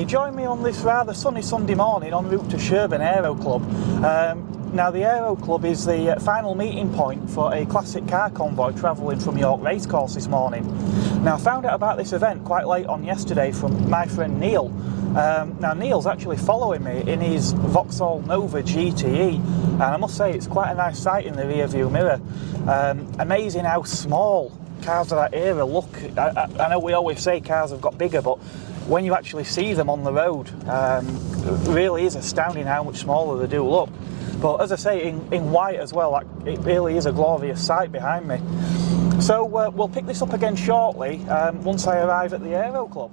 Hi, join me on this rather sunny Sunday morning en route to Sherburn Aero Club. Now the Aero Club is the final meeting point for a classic car convoy travelling from York Racecourse this morning. Now I found out about this event quite late on yesterday from my friend Neil. Now Neil's actually following me in his Vauxhall Nova GTE, and I must say it's quite a nice sight in the rear view mirror. Amazing how small cars of that era look. I know we always say cars have got bigger, but when you actually see them on the road, it really is astounding how much smaller they do look. But as I say, in white as well, it really is a glorious sight behind me. So we'll pick this up again shortly once I arrive at the Aero Club.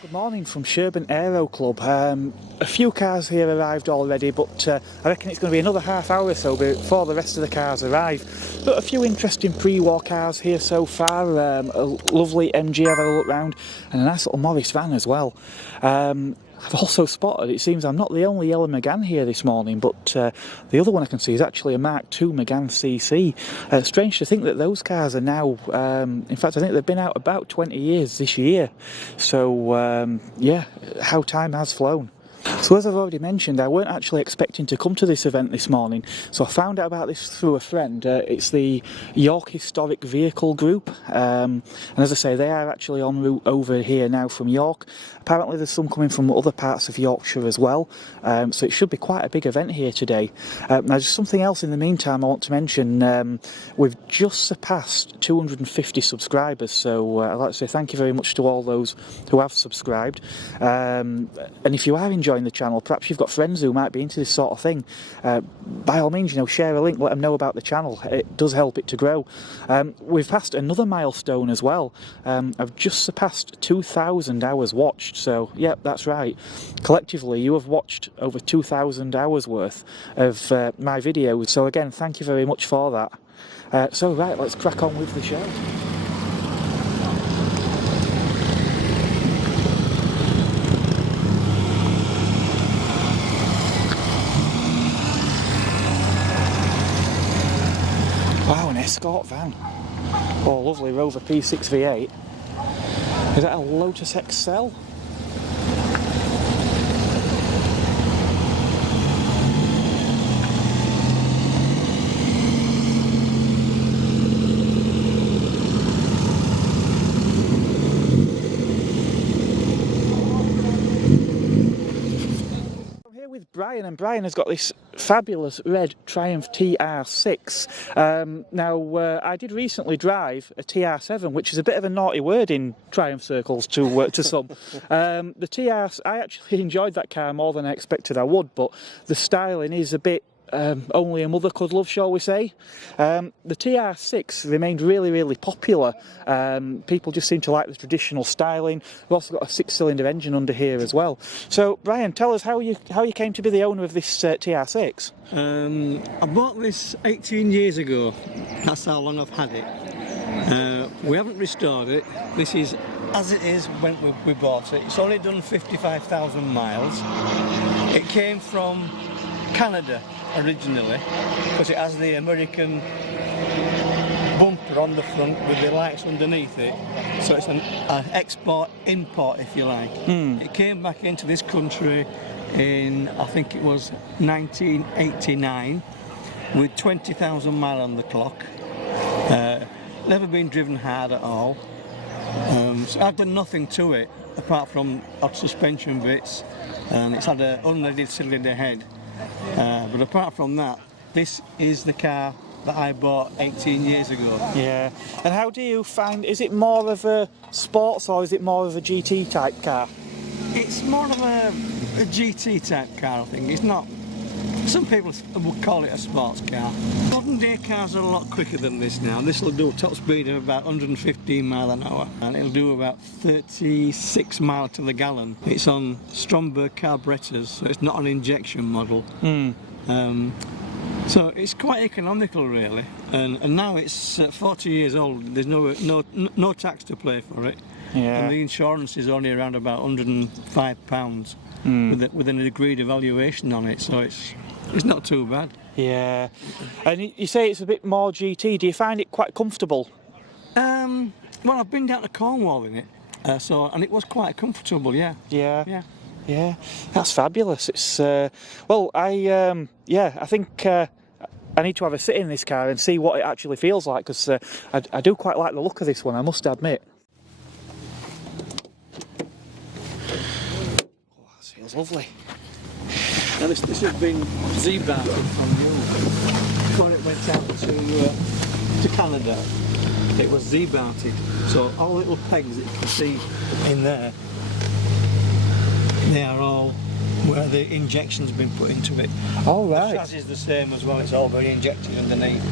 Good morning from Sherburn Aero Club. A few cars here arrived already, but I reckon it's going to be another half hour or so before the rest of the cars arrive. But a few interesting pre-war cars here so far. A lovely MG, I've had a look round, and a nice little Morris van as well. I've also spotted, it seems I'm not the only yellow Megane here this morning, but the other one I can see is actually a Mark II Megane CC. Strange to think that those cars are now, in fact I think they've been out about 20 years this year. So yeah, how time has flown. So as I've already mentioned, I weren't actually expecting to come to this event this morning, so I found out about this through a friend. It's the York Historic Vehicle Group, and as I say, they are actually en route over here now from York. Apparently there's some coming from other parts of Yorkshire as well, so it should be quite a big event here today. Now just something else in the meantime I want to mention. We've just surpassed 250 subscribers, so I'd like to say thank you very much to all those who have subscribed. And if you are enjoying the channel, perhaps you've got friends who might be into this sort of thing, by all means, share a link, let them know about the channel. It does help it to grow. We've passed another milestone as well. I've just surpassed 2,000 hours watched, so yeah, that's right. Collectively you have watched over 2,000 hours worth of my videos, so again thank you very much for that. So right, let's crack on with the show. Wow, an Escort van. Oh, lovely Rover P6 V8. Is that a Lotus XL? Brian, and Brian has got this fabulous red Triumph TR6. Now I did recently drive a TR7, which is a bit of a naughty word in Triumph circles to some. The TR, I actually enjoyed that car more than I expected I would, but the styling is a bit only a mother could love, shall we say. The TR6 remained really popular. People just seem to like the traditional styling. We've also got a 6-cylinder engine under here as well. So Brian, tell us how you came to be the owner of this TR6. I bought this 18 years ago. That's how long I've had it. We haven't restored it. This is as it is when we bought it. It's only done 55,000 miles. It came from Canada originally, because it has the American bumper on the front with the lights underneath it, so it's an export-import, if you like. It came back into this country in, I think it was 1989, with 20,000 miles on the clock. Never been driven hard at all. So I've done nothing to it apart from odd suspension bits, and it's had an unleaded cylinder head. But apart from that, this is the car that I bought 18 years ago. Yeah. And how do you find, is it more of a sports or is it more of a GT type car? It's more of a GT type car, I think. It's not, some people would call it a sports car. Modern day cars are a lot quicker than this now. This will do a top speed of about 115 miles an hour, and it'll do about 36 miles to the gallon. It's on Stromberg carburetors, so it's not an injection model. So it's quite economical really, and now it's 40 years old. There's no tax to pay for it. Yeah. And the insurance is only around about £105 with an agreed evaluation on it, so it's not too bad. Yeah. And you say it's a bit more GT. Do you find it quite comfortable Well, I've been down to Cornwall in it, and it was quite comfortable. Yeah. Yeah. Yeah. Yeah, that's fabulous. It's well, I think I need to have a sit in this car and see what it actually feels like, because I do quite like the look of this one, I must admit. Oh, that feels lovely. Now this has been Z-barted from you before it went out to Canada. It was Z-barted, so all little pegs that you can see in there, they are all where the injection's been put into it. Oh, right. The chassis is the same as well, it's all very injected underneath,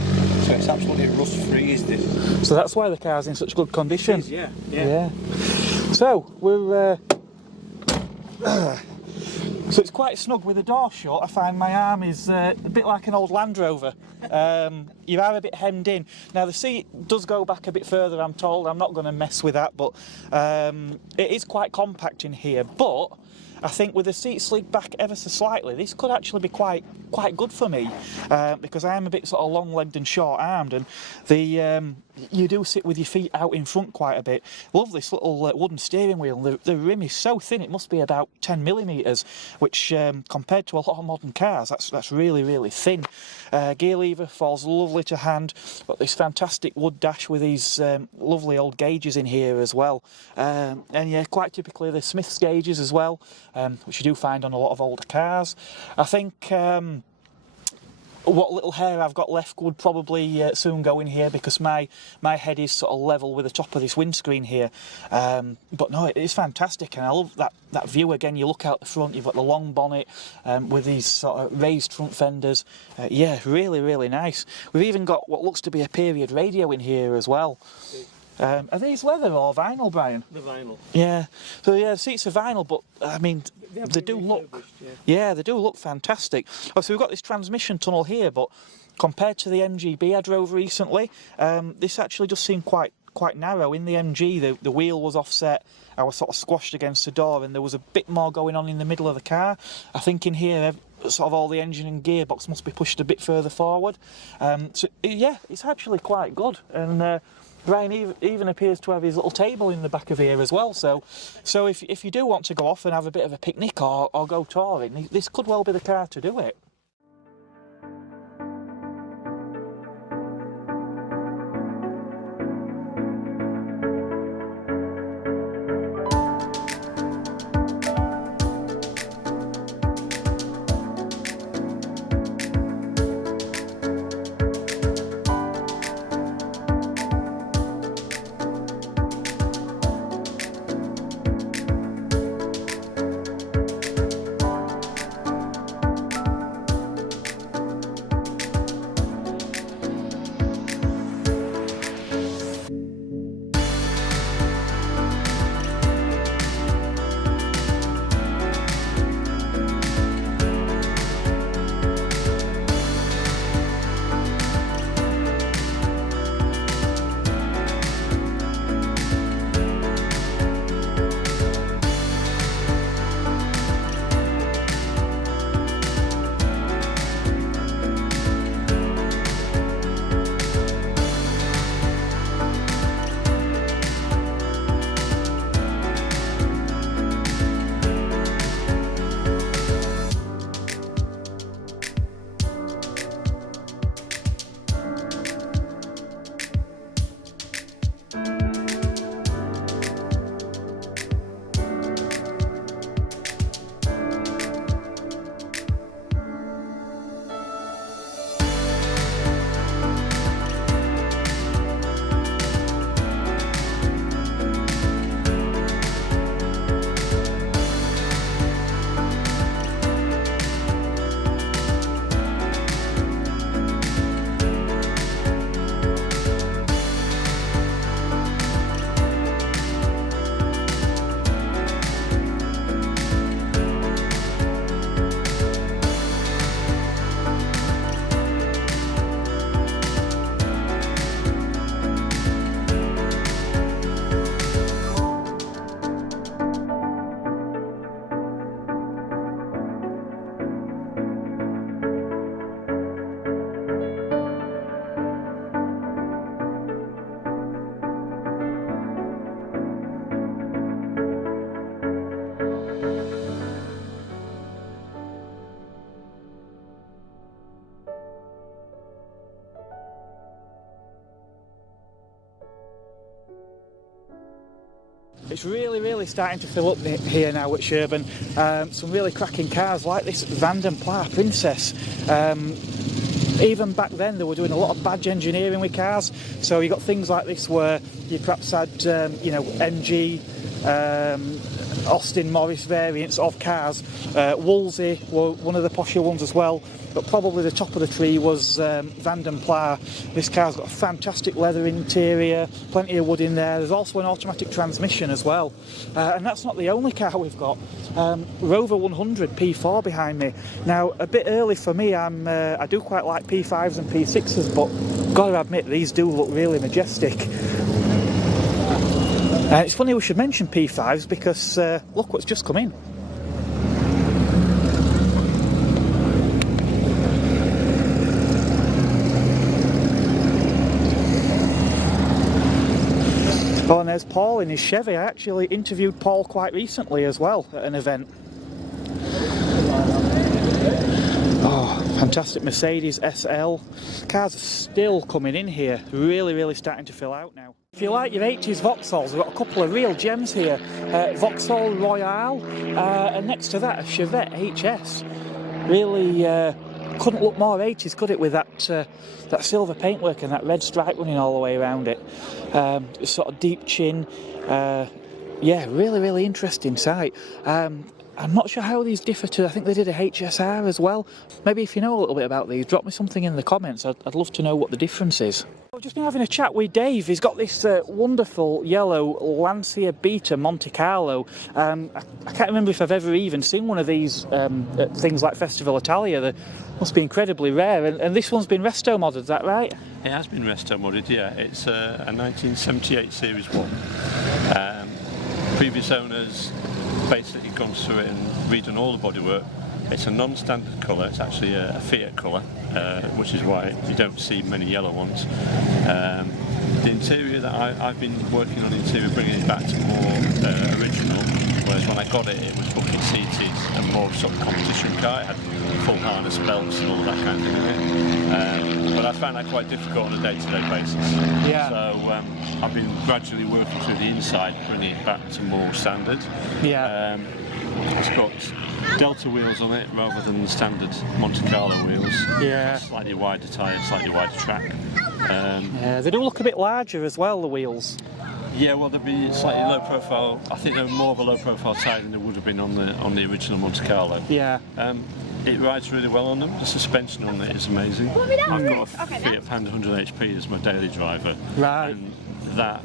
so it's absolutely rust-free, is this? So that's why the car's in such good condition. It is, yeah. So we're so it's quite snug with the door shut. I find my arm is a bit like an old Land Rover. You are a bit hemmed in. Now the seat does go back a bit further, I'm told. I'm not going to mess with that, but it is quite compact in here. But I think with the seat slid back ever so slightly, this could actually be quite good for me, because I am a bit sort of long-legged and short-armed, and you do sit with your feet out in front quite a bit. Love this little wooden steering wheel. The rim is so thin, it must be about 10 millimetres, which compared to a lot of modern cars, that's really, really thin. Gear lever falls lovely to hand. Got this fantastic wood dash with these lovely old gauges in here as well, and yeah, quite typically the Smith's gauges as well, which you do find on a lot of older cars. I think what little hair I've got left would probably soon go in here, because my head is sort of level with the top of this windscreen here. But no, it is fantastic, and I love that view again. You look out the front, you've got the long bonnet with these sort of raised front fenders. Yeah, really, really nice. We've even got what looks to be a period radio in here as well. Are these leather or vinyl, Brian? The vinyl. Yeah. So yeah, the seats are vinyl, but I mean, they do look. Yeah, they do look fantastic. Oh, so we've got this transmission tunnel here, but compared to the MGB I drove recently, this actually just seemed quite narrow. In the MG, the wheel was offset. I was sort of squashed against the door, and there was a bit more going on in the middle of the car. I think in here, sort of all the engine and gearbox must be pushed a bit further forward. So yeah, it's actually quite good. And Ryan even appears to have his little table in the back of here as well, so if you do want to go off and have a bit of a picnic or go touring, this could well be the car to do it. It's really starting to fill up here now at Sherburn. Some really cracking cars like this Vanden Plas Princess. Even back then they were doing a lot of badge engineering with cars, so you got things like this where you perhaps had you know, MG, Austin Morris variants of cars. Wolsey were one of the posher ones as well, but probably the top of the tree was Vanden Plas. This car's got a fantastic leather interior, plenty of wood in there. There's also an automatic transmission as well, and that's not the only car we've got. Rover 100 P4 behind me. Now, a bit early for me. I do quite like P5s and P6s, but gotta admit these do look really majestic. It's funny we should mention P5s because look what's just come in. Oh, and there's Paul in his Chevy. I actually interviewed Paul quite recently as well at an event. Oh, fantastic Mercedes SL. Cars are still coming in here, really starting to fill out now. If you like your 80s Vauxhalls, we've got a couple of real gems here. Vauxhall Royale, and next to that a Chevette HS. Really couldn't look more 80s, could it, with that silver paintwork and that red stripe running all the way around it. Sort of deep chin. Yeah, really interesting sight. I'm not sure how these differ to, I think they did a HSR as well. Maybe if you know a little bit about these, drop me something in the comments. I'd love to know what the difference is. I've just been having a chat with Dave. He's got this wonderful yellow Lancia Beta Monte Carlo. I can't remember if I've ever even seen one of these at things like Festival Italia. They must be incredibly rare. And this one's been resto modded, is that right? It has been resto modded, yeah. It's a 1978 Series 1. Previous owners basically gone through it and redone all the bodywork. It's a non-standard colour, it's actually a Fiat colour, which is why you don't see many yellow ones. The interior that I've been working on, the interior, bringing it back to more original, whereas when I got it, it was bucket seated and more sort of competition car. It had full harness belts and all that kind of thing in it. But I found that quite difficult on a day-to-day basis. Yeah. So I've been gradually working through the inside, bringing it back to more standard. Yeah. It's got Delta wheels on it rather than the standard Monte Carlo wheels. Yeah. Slightly wider tyre, slightly wider track. Yeah, they do look a bit larger as well, the wheels. Yeah, well, they'd be slightly low profile. I think they're more of a low profile tyre than they would have been on the original Monte Carlo. Yeah. It rides really well on them. The suspension on it is amazing. I've got a Fiat Panda 100 HP as my daily driver. Right. And that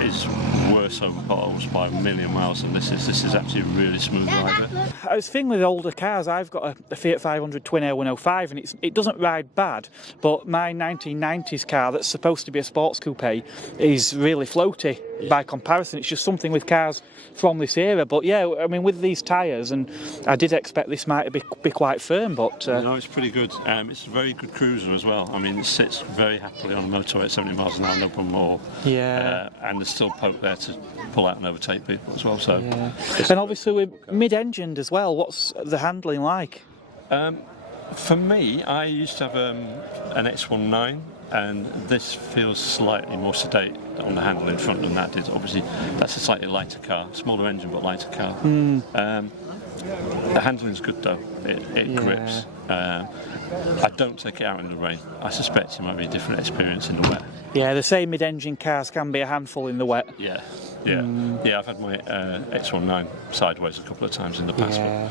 is worse over potholes by a million miles than this is. This is actually a really smooth rider. I was thinking with older cars, I've got a Fiat 500 Twin Air 105 and it doesn't ride bad, but my 1990s car that's supposed to be a sports coupe is really floaty by comparison. It's just something with cars from this era. But yeah, I mean, with these tyres, and I did expect this might be quite firm, but... No, it's pretty good. It's a very good cruiser as well. I mean, it sits very happily on the motorway at 70 miles an hour, no problem at all. Yeah. And there's still poke there to pull out and overtake people as well. So. Yeah. And obviously we're mid-engined as well. What's the handling like? For me, I used to have an X19, and this feels slightly more sedate on the handle in front than that did. Obviously, that's a slightly lighter car, smaller engine but lighter car. The handling's good though, it grips. I don't take it out in the rain. I suspect it might be a different experience in the wet. Yeah, the same mid-engine cars can be a handful in the wet. Yeah. I've had my X19 sideways a couple of times in the past. Yeah.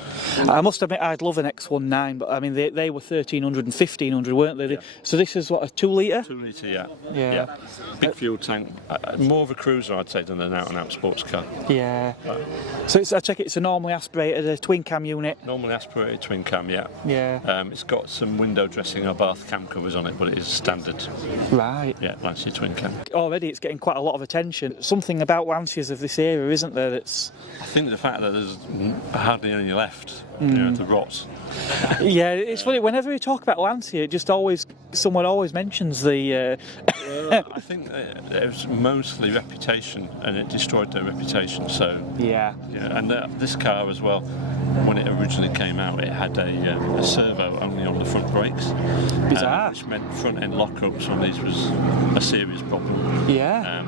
I must admit I'd love an X19, but I mean they were 1300 and 1500, weren't they? Yeah. So this is what, a 2 litre? 2 litre, yeah. Big fuel tank, more of a cruiser I'd say than an out-and-out sports car. Yeah. So I take it it's a normally aspirated, a twin cam unit? Normally aspirated twin cam, yeah. Yeah. It's got some window dressing or bath cam covers on it, but it is standard. Right. Yeah, Lancia twin cam. Already it's getting quite a lot of attention. Something about Lancias of this era, isn't there, that's... I think the fact that there's hardly any left you know, the rot. Yeah, it's funny, whenever we talk about Lancia, it just someone always mentions the... I think it was mostly reputation, and it destroyed their reputation, so... Yeah. Yeah, and this car as well, when it originally came out, it had a servo only on the front brakes. Bizarre. Which meant front end lockups on these was a serious problem. Yeah.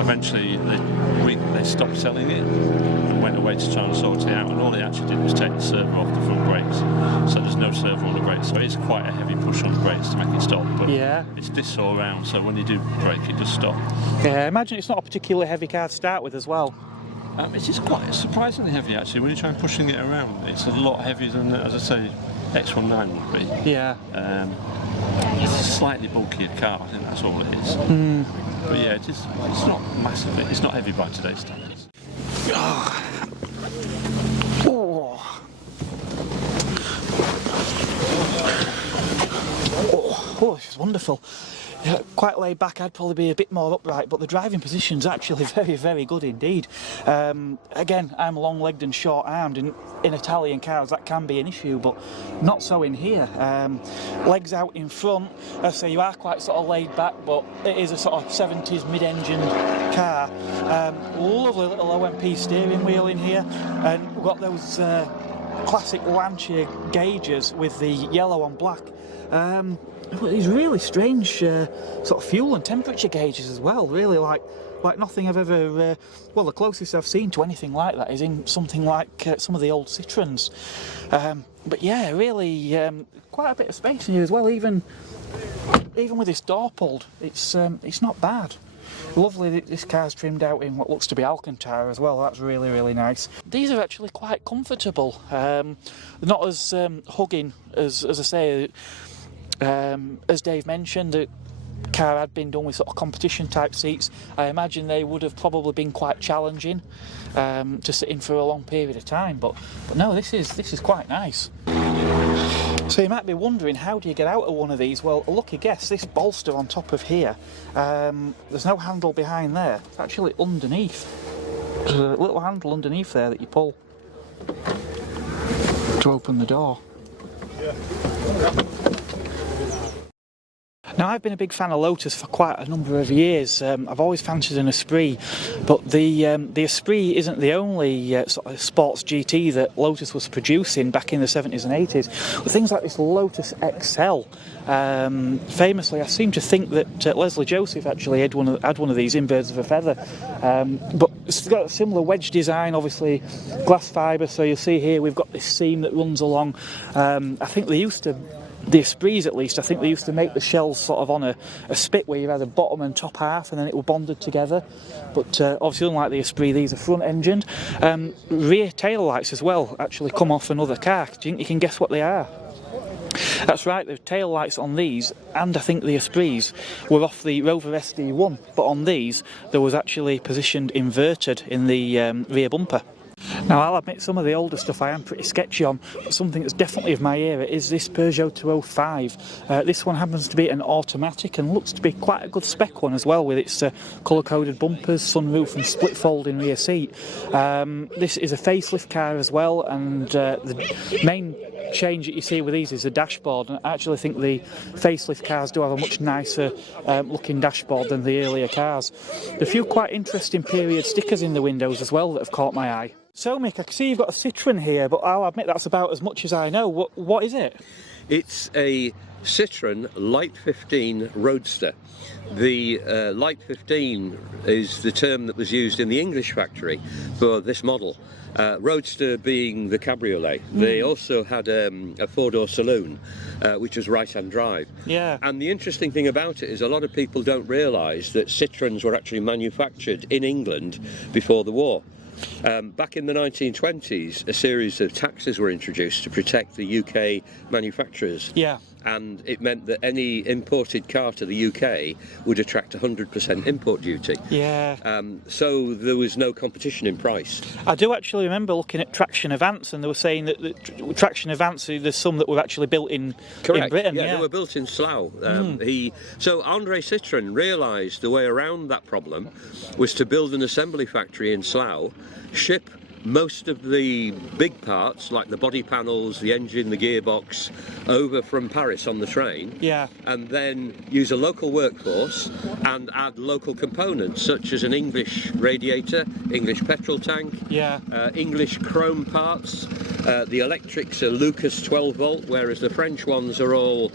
Eventually they stopped selling it and went away to try and sort it out, and all they actually did was take the servo off the front brakes, so there's no servo on the brakes, so it's quite a heavy push on the brakes to make it stop, but Yeah. it's this all round, so when you do brake it does stop. Yeah, I imagine it's not a particularly heavy car to start with as well. It's just quite surprisingly heavy actually when you try pushing it around. It's a lot heavier than, as I say, X19 would be. Yeah. It's a slightly bulkier car, I think that's all it is. But yeah, it's not massively, it's not heavy by today's standards. Oh. Oh, this is wonderful. Yeah, quite laid back, I'd probably be a bit more upright, but the driving position's actually very, very good indeed. Again, I'm long-legged and short-armed, and in Italian cars that can be an issue, but not so in here. Legs out in front, I say you are quite sort of laid back, but it is a sort of 70s mid-engined car. Lovely little OMP steering wheel in here, and we've got those classic Lancia gauges with the yellow on black. These really strange sort of fuel and temperature gauges as well, really like nothing I've ever, well, the closest I've seen to anything like that is in something like some of the old Citroens. But yeah, really quite a bit of space in here as well, even with this door pulled, it's not bad. Lovely that this car's trimmed out in what looks to be Alcantara as well, that's really, really nice. These are actually quite comfortable, they're not as hugging as I say. As Dave mentioned, the car had been done with sort of competition type seats. I imagine they would have probably been quite challenging to sit in for a long period of time, but no, this is quite nice. So you might be wondering, how do you get out of one of these? Well, a lucky guess, this bolster on top of here, there's no handle behind there, it's actually underneath. There's a little handle underneath there that you pull to open the door. Now, I've been a big fan of Lotus for quite a number of years. I've always fancied an Esprit, but the Esprit isn't the only sort of sports GT that Lotus was producing back in the 70s and 80s. With things like this Lotus XL, famously, I seem to think that Leslie Joseph actually had one of these in Birds of a Feather. But it's got a similar wedge design, obviously glass fibre. So you'll see here we've got this seam that runs along. I think they used to. The Esprits, at least, I think they used to make the shells sort of on a spit where you had a bottom and top half and then it were bonded together. But obviously, unlike the Esprit, these are front-engined. Rear tail lights as well actually come off another car. Do you think you can guess what they are? That's right, the tail lights on these, and I think the Esprits, were off the Rover SD1, but on these there was actually positioned inverted in the rear bumper. Now, I'll admit some of the older stuff I am pretty sketchy on, but something that's definitely of my era is this Peugeot 205. This one happens to be an automatic and looks to be quite a good spec one as well, with its colour-coded bumpers, sunroof and split folding rear seat. This is a facelift car as well, and the main change that you see with these is the dashboard, and I actually think the facelift cars do have a much nicer looking dashboard than the earlier cars. There are a few quite interesting period stickers in the windows as well that have caught my eye. So Mick, I can see you've got a Citroen here, but I'll admit that's about as much as I know. What is it? It's a Citroen Light 15 Roadster. The Light 15 is the term that was used in the English factory for this model. Roadster being the cabriolet. They also had a four-door saloon, which was right-hand drive. Yeah. And the interesting thing about it is a lot of people don't realise that Citroens were actually manufactured in England before the war. Back in the 1920s, a series of taxes were introduced to protect the UK manufacturers. Yeah. And it meant that any imported car to the UK would attract 100% import duty. Yeah. So there was no competition in price. I do actually remember looking at Traction Avance, and they were saying that Traction Avance, there's some that were actually built in Britain. Yeah, they were built in Slough. So André Citroën realised the way around that problem was to build an assembly factory in Slough, ship most of the big parts, like the body panels, the engine, the gearbox, over from Paris on the train. Yeah. And then use a local workforce and add local components such as an English radiator, English petrol tank, Yeah. English chrome parts. The electrics are Lucas 12 volt, whereas the French ones are all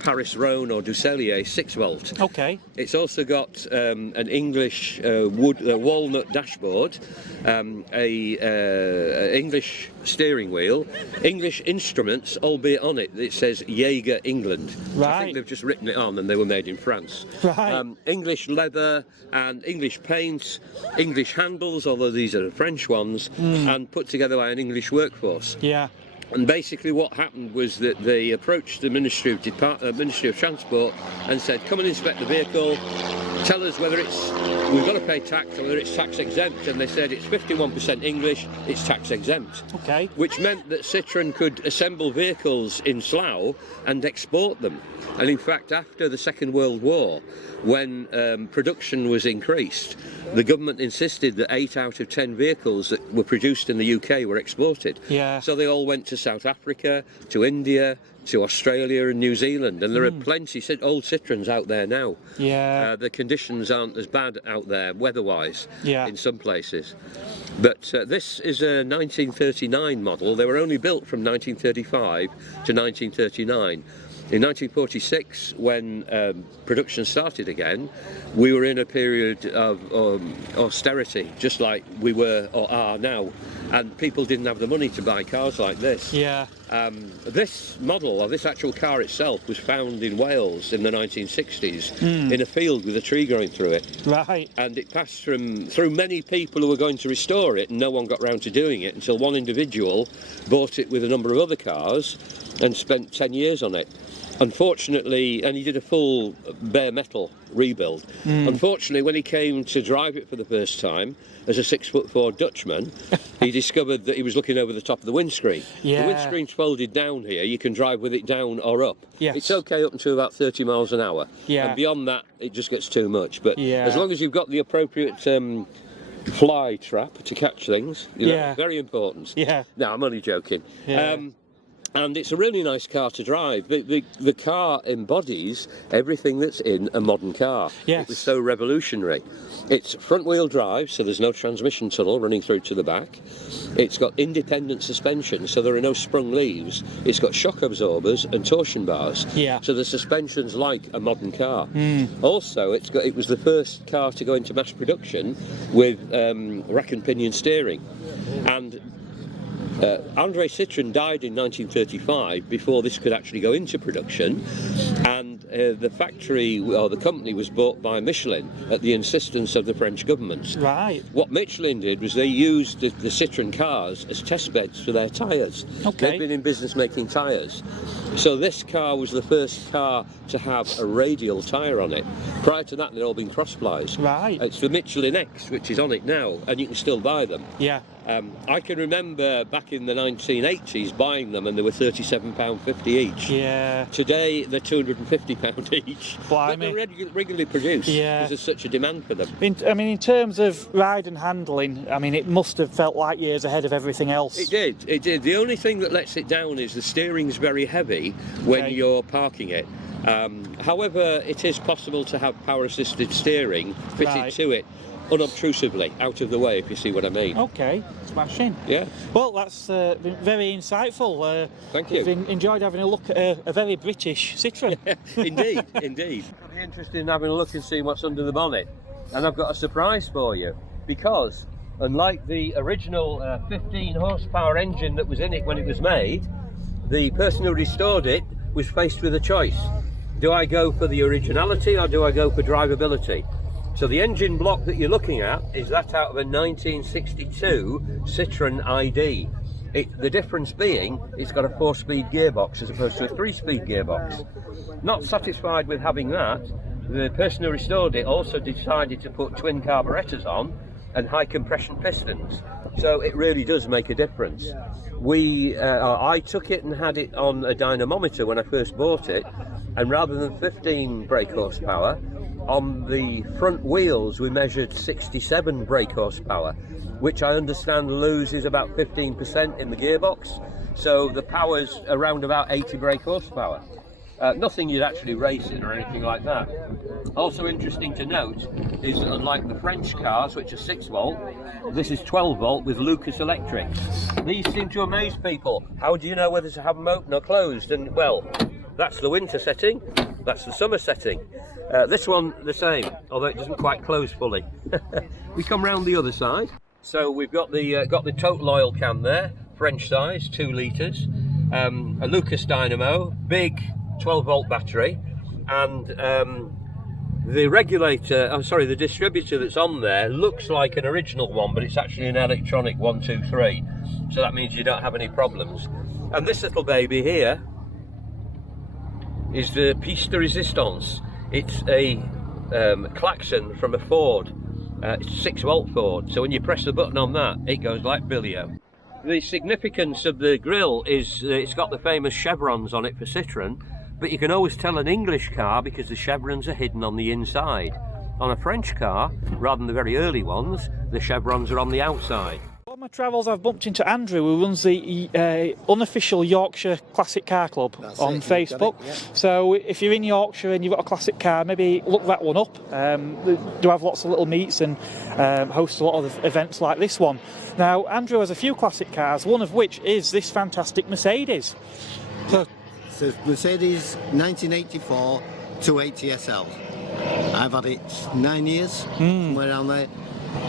Paris Rhone or Ducellier 6 volt. Okay. It's also got an English walnut dashboard, a English steering wheel, English instruments, albeit on it says Jaeger England. I Right. think they've just written it on and they were made in France. Right. English leather and English paint, English handles, although these are the French ones, and put together by an English workforce. Yeah. And basically what happened was that they approached the Ministry of Transport and said, come and inspect the vehicle, tell us whether we've got to pay tax or whether it's tax exempt. And they said it's 51% English, it's tax exempt. Okay. Which meant that Citroën could assemble vehicles in Slough and export them. And in fact, after the Second World War, when production was increased, the government insisted that 8 out of 10 vehicles that were produced in the UK were exported. Yeah. So they all went to South Africa, to India, to Australia and New Zealand, and there are plenty old Citroëns out there now. Yeah. The conditions aren't as bad out there weather-wise in some places. But this is a 1939 model. They were only built from 1935 to 1939. In 1946, when production started again, we were in a period of austerity, just like we were or are now, and people didn't have the money to buy cars like this. Yeah. This model, or this actual car itself, was found in Wales in the 1960s in a field with a tree growing through it. Right. And it passed through many people who were going to restore it, and no one got round to doing it until one individual bought it with a number of other cars and spent 10 years on it. Unfortunately, and he did a full bare metal rebuild. Unfortunately, when he came to drive it for the first time as a 6'4" Dutchman, he discovered that he was looking over the top of the windscreen. Yeah. The windscreen's folded down here. You can drive with it down or up. Yes. It's okay up until about 30 miles an hour. Yeah. And beyond that, it just gets too much. But Yeah. as long as you've got the appropriate fly trap to catch things, you know, Yeah. very important. Yeah. No, I'm only joking. Yeah. And it's a really nice car to drive. The car embodies everything that's in a modern car. Yes. It was so revolutionary. It's front-wheel drive, so there's no transmission tunnel running through to the back. It's got independent suspension, so there are no sprung leaves. It's got shock absorbers and torsion bars. Yeah. So the suspension's like a modern car. Also, it was the first car to go into mass production with rack and pinion steering. And André Citroën died in 1935 before this could actually go into production, and the factory or the company was bought by Michelin at the insistence of the French government. Right. What Michelin did was they used the Citroën cars as test beds for their tyres. Okay. They've been in business making tyres. So this car was the first car to have a radial tyre on it. Prior to that, they'd all been cross-plies. Right. It's the Michelin X, which is on it now, and you can still buy them. Yeah. I can remember back in the 1980s buying them, and they were £37.50 each. Yeah. Today they're £250 each. But Blimey. they're regularly produced Yeah. because there's such a demand for them. In terms of ride and handling, it must have felt like years ahead of everything else. It did. The only thing that lets it down is the steering's very heavy when Okay. you're parking it. However, it is possible to have power-assisted steering fitted Right. to it unobtrusively, out of the way, if you see what I mean. Okay, smashing. Yeah. Well, that's been very insightful. Thank you. I've enjoyed having a look at a very British Citroën. Indeed. I'll be interested in having a look and seeing what's under the bonnet. And I've got a surprise for you, because unlike the original 15 horsepower engine that was in it when it was made, the person who restored it was faced with a choice. Do I go for the originality or do I go for drivability? So the engine block that you're looking at is that out of a 1962 Citroën ID. The difference being it's got a 4-speed gearbox as opposed to a 3-speed gearbox. Not satisfied with having that, the person who restored it also decided to put twin carburetors on and high compression pistons. So it really does make a difference. I took it and had it on a dynamometer when I first bought it, and rather than 15 brake horsepower, On the front wheels we measured 67 brake horsepower, which I understand loses about 15% in the gearbox, so the power's around about 80 brake horsepower. Nothing you'd actually race in or anything like that. Also interesting to note is that unlike the French cars, which are 6 volt, this is 12 volt with Lucas Electrics. These seem to amaze people. How do you know whether to have them open or closed? And well, that's the winter setting, that's the summer setting. This one the same, although it doesn't quite close fully. We come round the other side. So we've got the total oil can there, French size, 2 litres, a Lucas dynamo, big 12 volt battery, and the regulator, the distributor that's on there looks like an original one, but it's actually an electronic 1, 2, 3, so that means you don't have any problems. And this little baby here is the piece de resistance. It's a klaxon from a Ford. It's a 6 volt Ford, so when you press the button on that, it goes like billio. The significance of the grille is it's got the famous chevrons on it for Citroën, but you can always tell an English car because the chevrons are hidden on the inside. On a French car, rather than the very early ones, the chevrons are on the outside. On my travels I've bumped into Andrew, who runs the unofficial Yorkshire Classic Car Club on Facebook. Yeah. So if you're in Yorkshire and you've got a classic car, maybe look that one up. They do have lots of little meets and host a lot of events like this one. Now Andrew has a few classic cars, one of which is this fantastic Mercedes. So it's a Mercedes 1984 280 SL. I've had it 9 years, somewhere around there.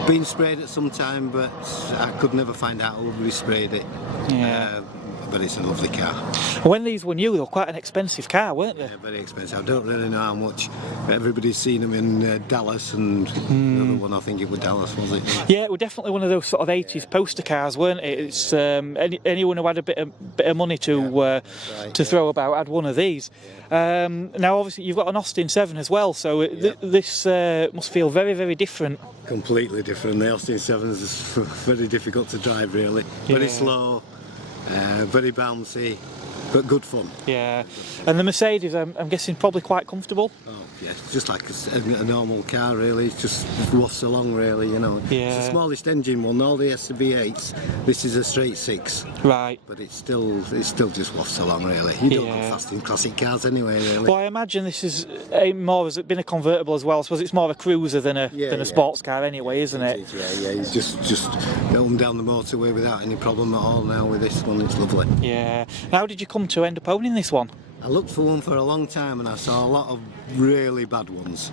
Been sprayed at some time, but I could never find out who resprayed it. Yeah. But it's a lovely car. When these were new, they were quite an expensive car, weren't they? Yeah, very expensive. I don't really know how much. Everybody's seen them in Dallas, and the other one, I think it was Dallas, was it? Yeah, it was definitely one of those sort of 80s poster cars, weren't it? It's anyone who had a bit of money to throw about had one of these. Now, obviously, you've got an Austin 7 as well, so this must feel very, very different. Completely different. The Austin 7 is very difficult to drive, really. Yeah. Very slow. Very bouncy, but good fun. Yeah, and the Mercedes, I'm guessing, probably quite comfortable. Oh yeah, just like a normal car, really. It just wafts along, really. You know. Yeah. It's the smallest engine one. All the SV8s. This is a straight 6. Right. But it still just wafts along, really. You don't go fast in classic cars anyway, really. Well, I imagine this is has it been a convertible as well? I suppose it's more of a cruiser than a sports car, anyway, isn't it? Yeah. It's just going down the motorway without any problem at all now with this one. It's lovely. Yeah. How did you come to end up owning this one? I looked for one for a long time and I saw a lot of really bad ones,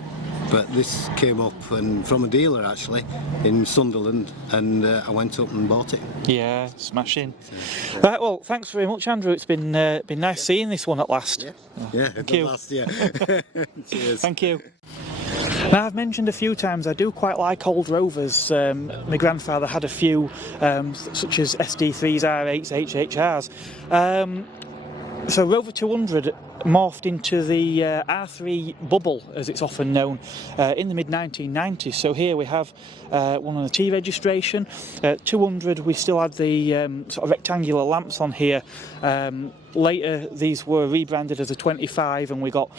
but this came up and from a dealer actually in Sunderland, and I went up and bought it. Yeah, smashing. Right, well, thanks very much, Andrew. It's been nice seeing this one at last. Yeah, Thank you. Last, yeah. Cheers. Thank you. Now, I've mentioned a few times I do quite like old Rovers. My grandfather had a few, such as SD3s, R8s, HHRs. So Rover 200 morphed into the R3 bubble, as it's often known, in the mid-1990s. So here we have one on the T registration. 200, we still had the sort of rectangular lamps on here. Later, these were rebranded as a 25, and we got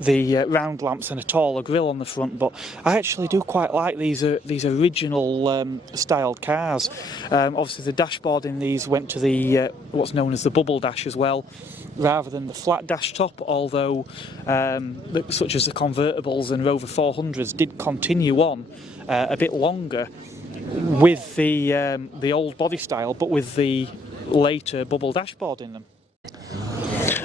the round lamps and a taller grille on the front. But I actually do quite like these original styled cars. Obviously, the dashboard in these went to the what's known as the bubble dash as well, rather than the flat dash top. Although, such as the convertibles and Rover 400s did continue on a bit longer with the old body style, but with the later bubble dashboard in them.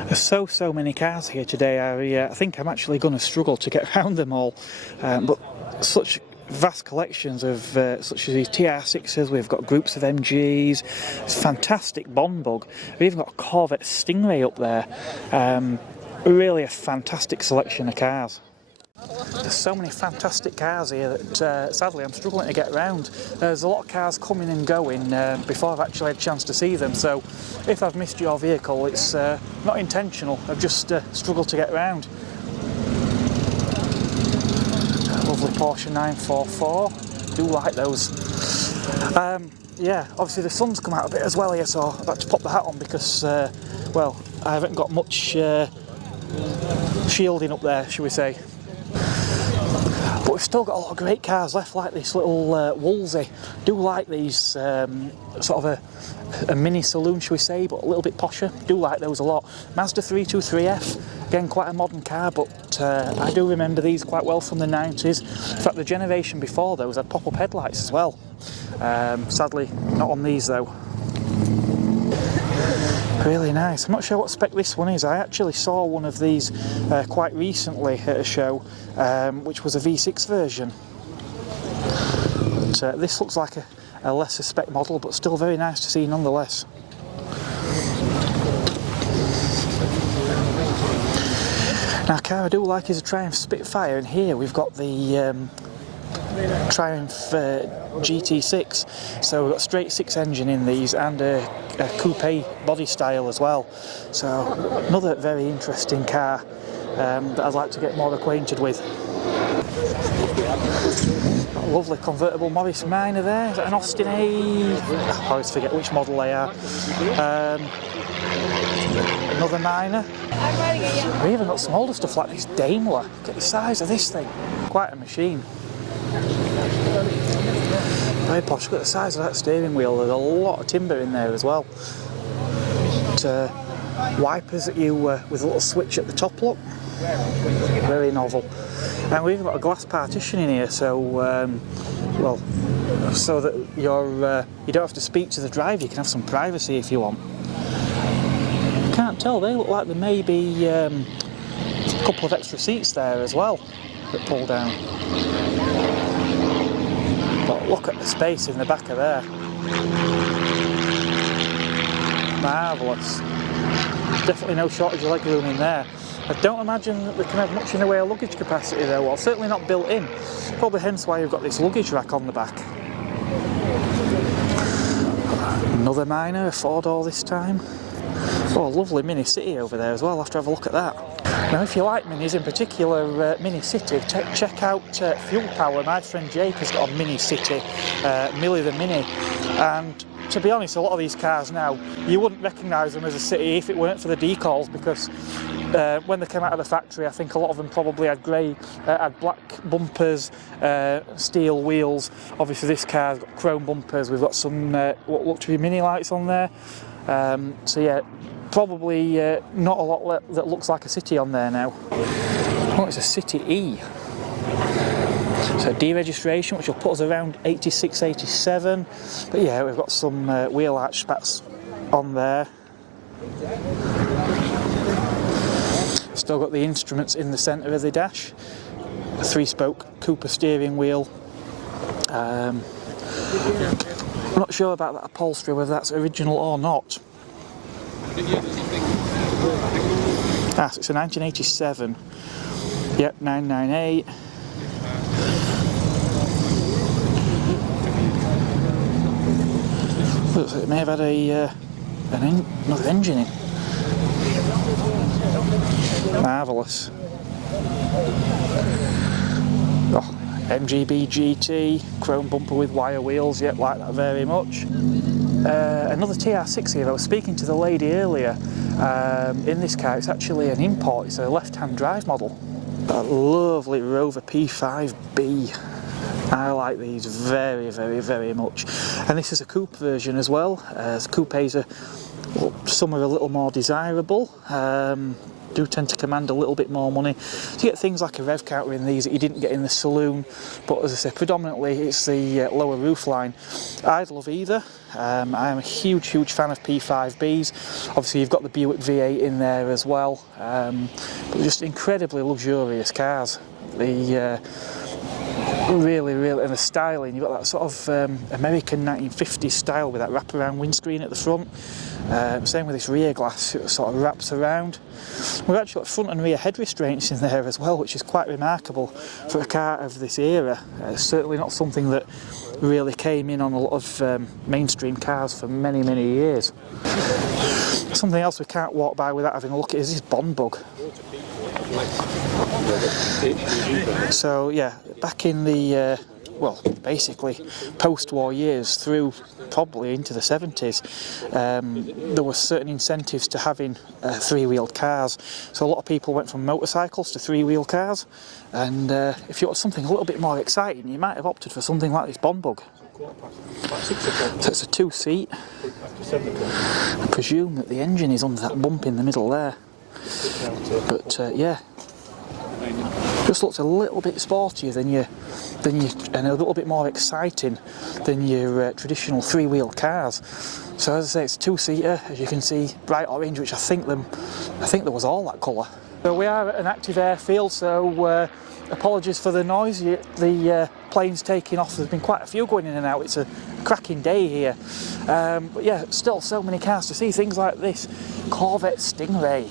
There's so many cars here today. I think I'm actually going to struggle to get around them all, but such vast collections of such as these TR6s. We've got groups of MGs. It's a fantastic Bond bug. We've even got a Corvette Stingray up there. Really a fantastic selection of cars. There's so many fantastic cars here that sadly I'm struggling to get around. There's a lot of cars coming and going before I've actually had a chance to see them, so if I've missed your vehicle, it's not intentional. I've just struggled to get around. Lovely Porsche 944, do like those. Yeah, obviously the sun's come out a bit as well here, so I've had to pop the hat on because, well, I haven't got much shielding up there, shall we say. But we've still got a lot of great cars left, like this little Wolsey. Do like these sort of a mini saloon, shall we say, but a little bit posher. Do like those a lot. Mazda 323F, again quite a modern car, but I do remember these quite well from the 90s. In fact, the generation before those had pop-up headlights as well. Sadly, not on these though. Really nice. I'm not sure what spec this one is. I actually saw one of these quite recently at a show, which was a V6 version. But, this looks like a lesser spec model, but still very nice to see nonetheless. Now, a car I do like is a Triumph Spitfire, and here we've got the Triumph GT6, so we've got straight 6 engine in these and a coupe body style as well, so another very interesting car that I'd like to get more acquainted with. Got a lovely convertible Morris Minor there. Is that an Austin A? I always forget which model they are. Another Minor. We even got some older stuff like this Daimler. Look at the size of this thing. Quite a machine. Very posh. Look at the size of that steering wheel. There's a lot of timber in there as well. But, wipers at you with a little switch at the top, look. Very novel. And we've got a glass partition in here, so well, so that you don't have to speak to the driver. You can have some privacy if you want. Can't tell. They look like there may be a couple of extra seats there as well that pull down. But look at the space in the back of there. Marvellous. Definitely no shortage of leg room in there. I don't imagine that they can have much in the way of luggage capacity though, well certainly not built in. Probably hence why you've got this luggage rack on the back. Another Minor, a 4-door this time. Oh, a lovely Mini City over there as well. I'll have to have a look at that. Now if you like minis, in particular Mini City, check out Fuel Power. My friend Jake has got a Mini City, Millie the Mini, and to be honest, a lot of these cars now, you wouldn't recognise them as a City if it weren't for the decals, because when they came out of the factory, I think a lot of them probably had had black bumpers, steel wheels. Obviously this car's got chrome bumpers. We've got some what look to be mini lights on there. So yeah, probably not a lot that looks like a City on there now. Oh, it's a City E. So deregistration, which will put us around 86, 87. But yeah, we've got some wheel arch spats on there. Still got the instruments in the centre of the dash. A 3-spoke Cooper steering wheel. I'm not sure about that upholstery, whether that's original or not. Ah, so it's a 1987. Yep, 998. Looks like it may have had another engine in. Marvellous. Oh, MGB GT, chrome bumper with wire wheels, yep, like that very much. Another TR6 here. I was speaking to the lady earlier. In this car, it's actually an import, it's a left-hand drive model. That lovely Rover P5B. I like these very, very, very much. And this is a coupe version as well. Coupes are, well, some are a little more desirable. Do tend to command a little bit more money. So you get things like a rev counter in these that you didn't get in the saloon, but as I say, predominantly it's the lower roof line. I'd love either. I am a huge, huge fan of P5Bs. Obviously you've got the Buick V8 in there as well, but just incredibly luxurious cars. The really, and the styling, you've got that sort of American 1950s style with that wraparound windscreen at the front. Same with this rear glass, it sort of wraps around. We've actually got front and rear head restraints in there as well, which is quite remarkable for a car of this era. It's certainly not something that really came in on a lot of mainstream cars for many, many years. Something else we can't walk by without having a look at is this Bond bug. So yeah, back in the well, basically post-war years through probably into the 70s, there were certain incentives to having three-wheeled cars. So a lot of people went from motorcycles to three-wheel cars, and if you want something a little bit more exciting, you might have opted for something like this Bond Bug. So it's a two-seat. I presume that the engine is under that bump in the middle there. But yeah, just looks a little bit sportier than you, and a little bit more exciting than your traditional three-wheel cars. So as I say, it's a two-seater, as you can see, bright orange, which I think there was all that colour. So we are at an active airfield, so apologies for the noise. The planes taking off. There's been quite a few going in and out. It's a cracking day here. But yeah, still so many cars to see. Things like this Corvette Stingray.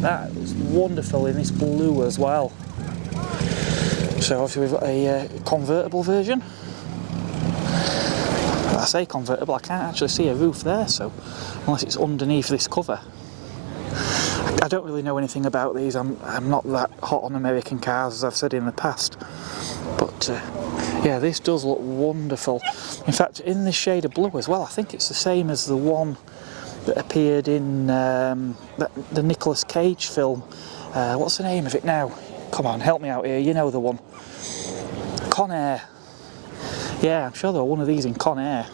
That is wonderful in this blue as well. So obviously we've got a convertible version. I say convertible, I can't actually see a roof there, so unless it's underneath this cover. I don't really know anything about these. I'm not that hot on American cars, as I've said in the past. But yeah, this does look wonderful. In fact, in this shade of blue as well, I think it's the same as the one that appeared in the Nicolas Cage film. What's the name of it now? Come on, help me out here, you know the one. Con Air. Yeah, I'm sure there were one of these in Con Air.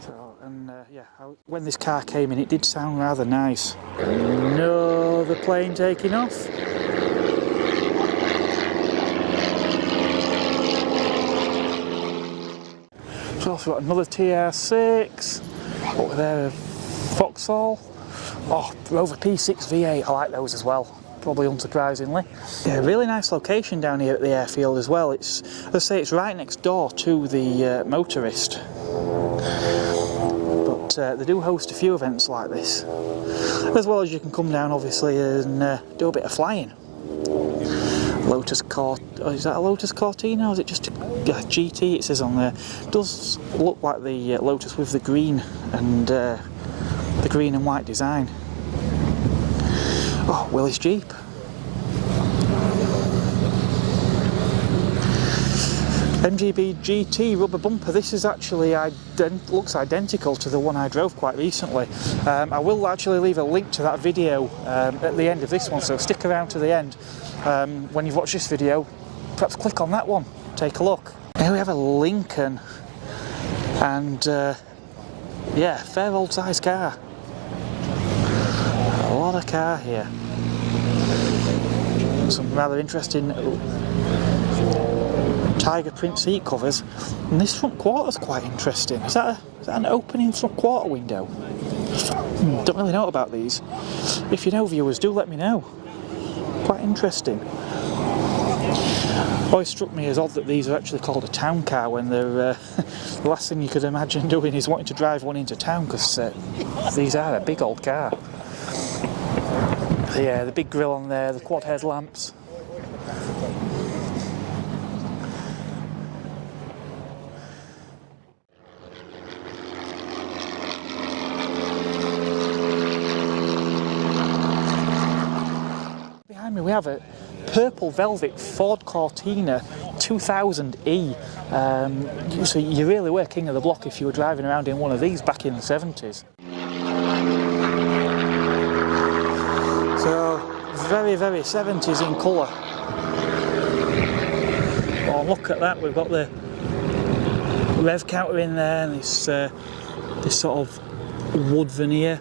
So, and yeah, when this car came in, it did sound rather nice. Another plane taking off. So we've got another TR6. Over there, a Vauxhall. Oh, Rover P6 V8, I like those as well, probably unsurprisingly. Yeah, really nice location down here at the airfield as well. It's, as I say, it's right next door to the motorist. But they do host a few events like this. As well as you can come down, obviously, and do a bit of flying. Lotus is that a Lotus Cortina, or is it just a GT? It says on there. It does look like the Lotus with the green and white design. Oh, Willys Jeep. MGB GT rubber bumper. This is actually looks identical to the one I drove quite recently. I will actually leave a link to that video at the end of this one, so stick around to the end. When you've watched this video, perhaps click on that one, take a look. Here we have a Lincoln, and yeah, fair old size car. A lot of car here. Some rather interesting tiger print seat covers, and this front quarter's quite interesting. Is that an opening front quarter window? Don't really know about these. If you know, viewers, do let me know. Quite interesting. Always struck me as odd that these are actually called a town car when they're the last thing you could imagine doing is wanting to drive one into town, because these are a big old car. Yeah, the big grille on there, the quad headlamps. Behind me we have a purple velvet Ford Cortina 2000E. So you really were king of the block if you were driving around in one of these back in the 70s. So very, very 70s in colour. Oh, look at that, we've got the rev counter in there, and this sort of wood veneer.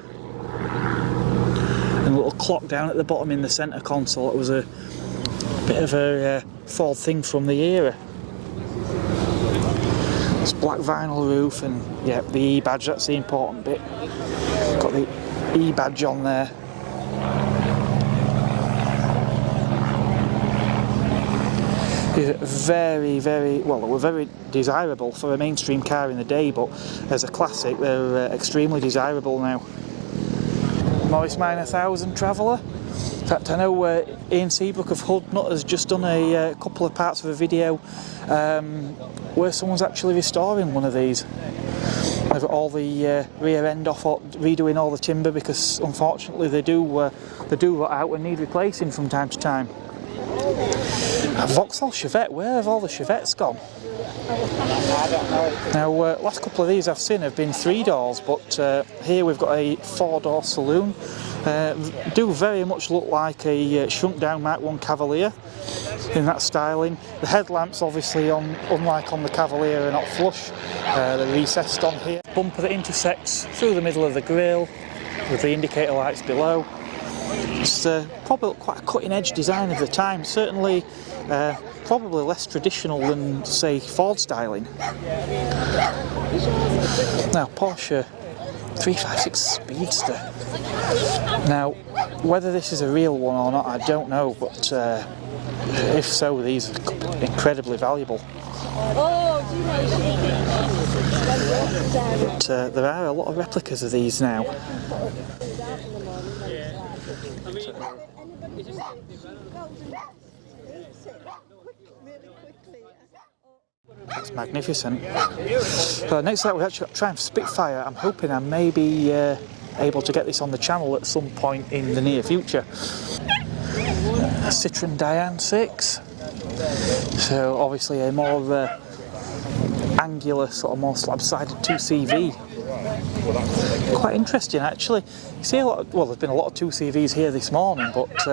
And a little clock down at the bottom in the centre console. It was a bit of a Ford thing from the era. This black vinyl roof, and yeah, the E badge, that's the important bit. Got the E badge on there. Very, very, well, they were very desirable for a mainstream car in the day, but as a classic, they're extremely desirable now. Morris Minor 1000 Traveller. In fact, I know Ian Seabrook of Hood Nut has just done a couple of parts of a video where someone's actually restoring one of these. They've got all the rear end off, redoing all the timber, because unfortunately they do rot out and need replacing from time to time. A Vauxhall Chevette, where have all the Chevettes gone? Now, last couple of these I've seen have been 3 doors, but here we've got a 4-door saloon. Do very much look like a shrunk down Mark I Cavalier in that styling. The headlamps obviously, unlike on the Cavalier, are not flush, they're recessed on here. Bumper that intersects through the middle of the grille with the indicator lights below. It's probably quite a cutting edge design of the time, certainly probably less traditional than, say, Ford styling. Now, Porsche 356 Speedster. Now, whether this is a real one or not, I don't know, but if so, these are incredibly valuable. But there are a lot of replicas of these now. That's magnificent. So next up we've actually got Triumph Spitfire. I'm hoping I may be able to get this on the channel at some point in the near future. A Citroen Diane 6. So obviously a more angular, sort of more slab-sided 2CV. Quite interesting actually. You see a lot of, well, there's been a lot of 2CVs here this morning, but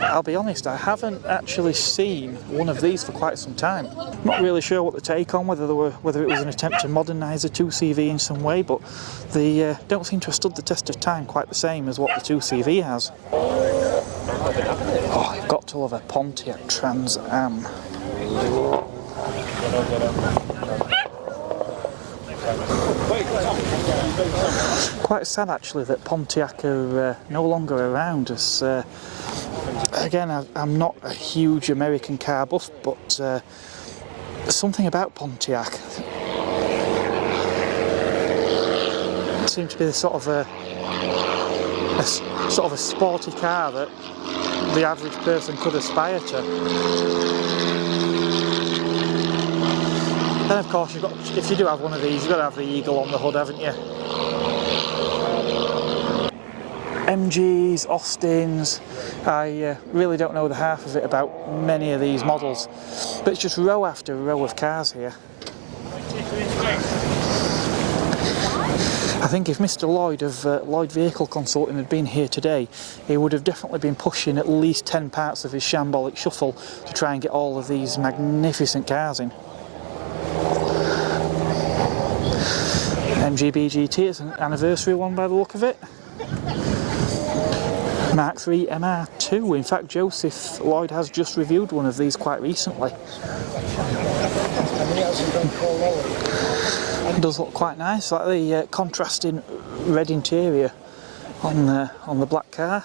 I'll be honest, I haven't actually seen one of these for quite some time. Not really sure what the take on, whether it was an attempt to modernise a 2CV in some way, but they don't seem to have stood the test of time quite the same as what the 2CV has. Oh, I've got to love a Pontiac Trans Am. Quite sad actually that Pontiac are no longer around, as again I'm not a huge American car buff, but something about Pontiac seems to be the sort of a sporty car that the average person could aspire to. Then of course, if you do have one of these, you've got to have the eagle on the hood, haven't you? MGs, Austins, I really don't know the half of it about many of these models, but it's just row after row of cars here. I think if Mr. Lloyd of Lloyd Vehicle Consulting had been here today, he would have definitely been pushing at least 10 parts of his shambolic shuffle to try and get all of these magnificent cars in. MGB GT, it's an anniversary one by the look of it. Mark III MR2, in fact Joseph Lloyd has just reviewed one of these quite recently. It does look quite nice, like the contrasting red interior on the black car.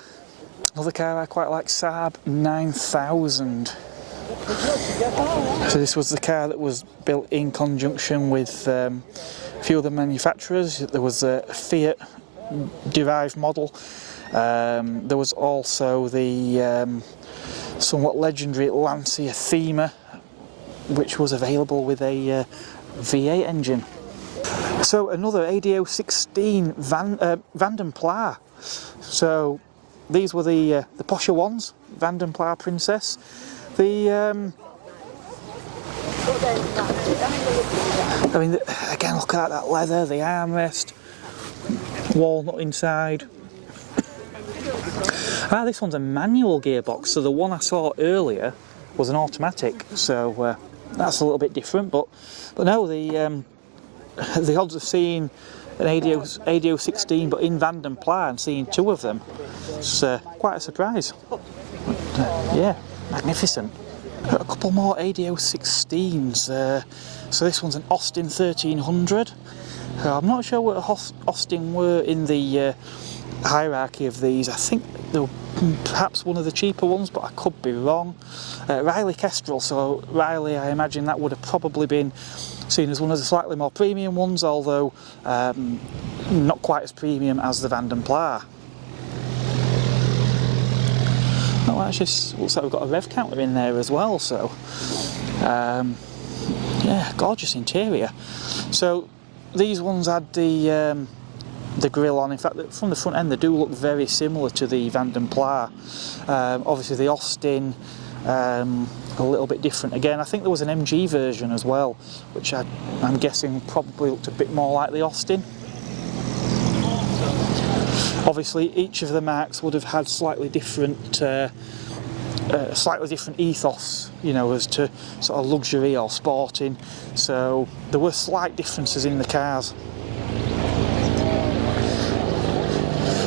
Another car I quite like, Saab 9000. So this was the car that was built in conjunction with a few other manufacturers. There was a Fiat derived model. There was also the somewhat legendary Lancia Thema, which was available with a V8 engine. So another ADO 16 Vanden Plas. So these were the posher ones, Vanden Plas Princess. I mean, again, look at that leather, the armrest, walnut inside. This one's a manual gearbox, so the one I saw earlier was an automatic, so that's a little bit different, but no, the odds of seeing an ADO 16 but in Vanden Plas and seeing two of them, it's quite a surprise. But, yeah, magnificent. A couple more ADO 16s, so this one's an Austin 1300. I'm not sure what Austin were in the hierarchy of these. I think they were perhaps one of the cheaper ones, but I could be wrong. Riley Kestrel, so Riley, I imagine that would have probably been seen as one of the slightly more premium ones, although not quite as premium as the Vanden Plas. Oh, actually, looks like we've got a rev counter in there as well, so yeah, gorgeous interior. So these ones had the grille on. In fact, from the front end they do look very similar to the Vanden Plas. Obviously the Austin a little bit different. Again, I think there was an MG version as well, which I'm guessing probably looked a bit more like the Austin. Obviously, each of the marques would have had slightly different ethos, you know, as to sort of luxury or sporting. So there were slight differences in the cars.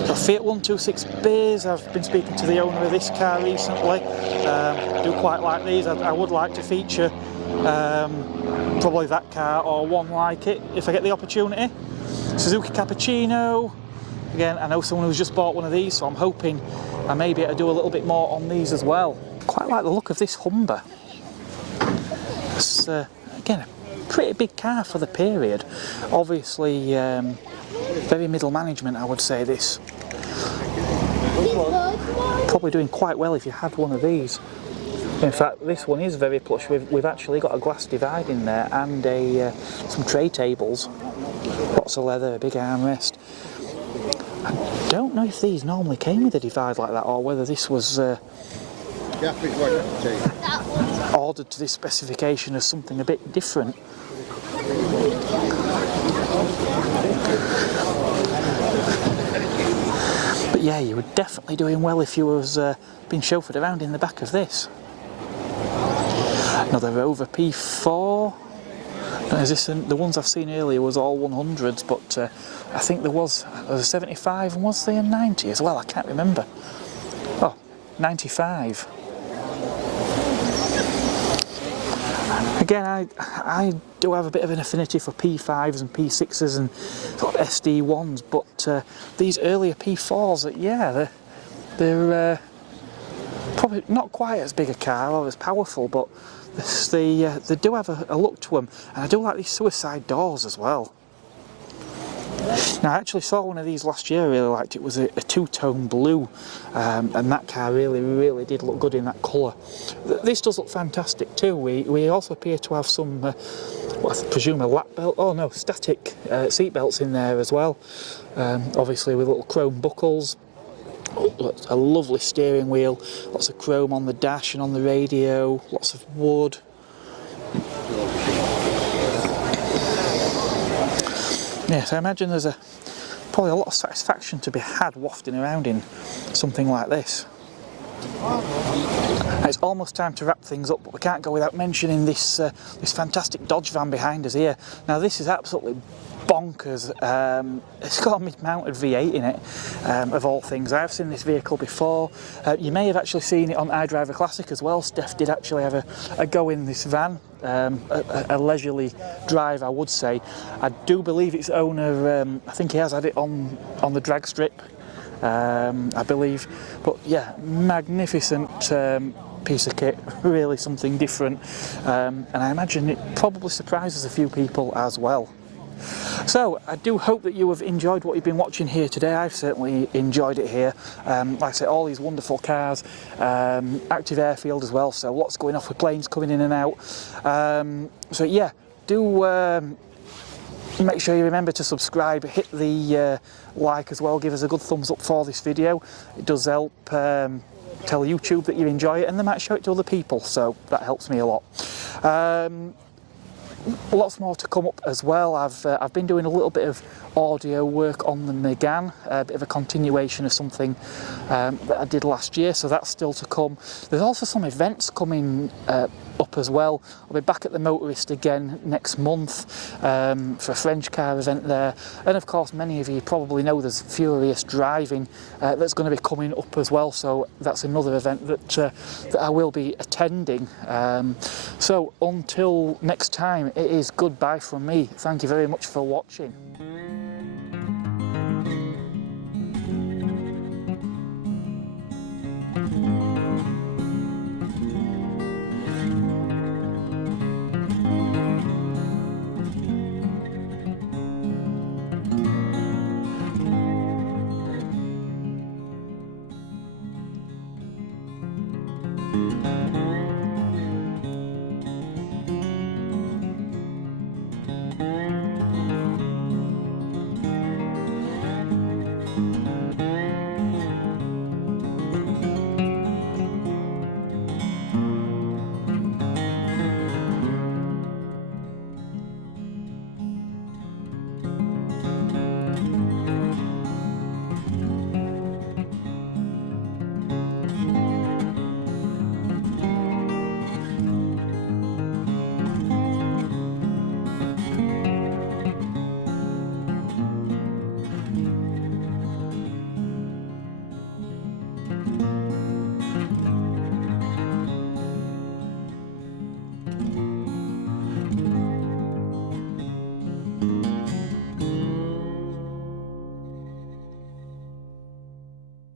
So Fiat 126Bs, I've been speaking to the owner of this car recently. I do quite like these. I would like to feature probably that car or one like it if I get the opportunity. Suzuki Cappuccino. Again, I know someone who's just bought one of these, so I'm hoping I may be able to do a little bit more on these as well. Quite like the look of this Humber. It's, again, a pretty big car for the period. Obviously, very middle management, I would say, this. Probably doing quite well if you had one of these. In fact, this one is very plush. We've actually got a glass divide in there and some tray tables. Lots of leather, a big armrest. I don't know if these normally came with a divide like that, or whether this was ordered to this specification as something a bit different. But yeah, you were definitely doing well if you was being chauffeured around in the back of this. Another Rover P4. Is this the ones I've seen earlier was all 100s, but I think there was a 75 and was there a 90 as well? I can't remember. Oh, 95. Again, I do have a bit of an affinity for P5s and P6s and sort of SD1s, but these earlier P4s, yeah, they're probably not quite as big a car or as powerful, but they do have a look to them, and I do like these suicide doors as well. Now, I actually saw one of these last year. I really liked it. It was a two-tone blue, and that car really did look good in that colour. This does look fantastic too. We also appear to have some, what I presume a lap belt, oh no, static seat belts in there as well. Obviously with little chrome buckles. A lovely steering wheel, lots of chrome on the dash and on the radio, lots of wood. Yes, I imagine there's probably a lot of satisfaction to be had wafting around in something like this. It's almost time to wrap things up, but we can't go without mentioning this fantastic Dodge van behind us here. Now this is absolutely bonkers. It's got a mid-mounted V8 in it, of all things. I've seen this vehicle before. You may have actually seen it on iDriver Classic as well. Steph did actually have a go in this van, a leisurely drive, I would say. I do believe its owner, I think he has had it on the drag strip, I believe. But yeah, magnificent piece of kit, really something different, and I imagine it probably surprises a few people as well. So I do hope that you have enjoyed what you've been watching here today. I've certainly enjoyed it here. Like I say, all these wonderful cars, active airfield as well, so lots going off with planes coming in and out. So yeah, do make sure you remember to subscribe, hit the like as well, give us a good thumbs up for this video. It does help tell YouTube that you enjoy it, and they might show it to other people, so that helps me a lot. Lots more to come up as well. I've been doing a little bit of audio work on the Megane, a bit of a continuation of something that I did last year, so that's still to come. There's also some events coming up as well. I'll be back at the Motorist again next month for a French car event there, and of course many of you probably know there's Furious Driving that's going to be coming up as well, so that's another event that I will be attending. So until next time, it is goodbye from me. Thank you very much for watching.